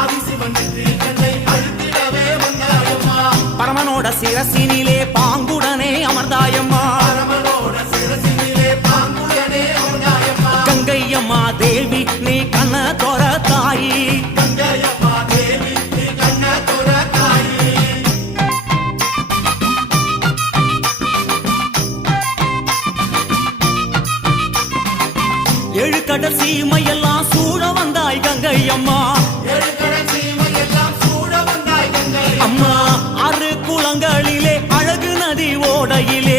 ஆதிசிவன் நெற்றி கண்ணை அழுத்திடவே வந்தாயம்மா. பரமனோட சிரசினிலே பாங்குடனே அமர்ந்தாயம்மா. கங்கையம்மா தேவி நீ கண்ண ஏழு கடைசி மையெல்லாம் சூழ வந்தாய் கங்கை அம்மா அம்மா ஆறு குளங்களிலே அழகு நதி ஓடையிலே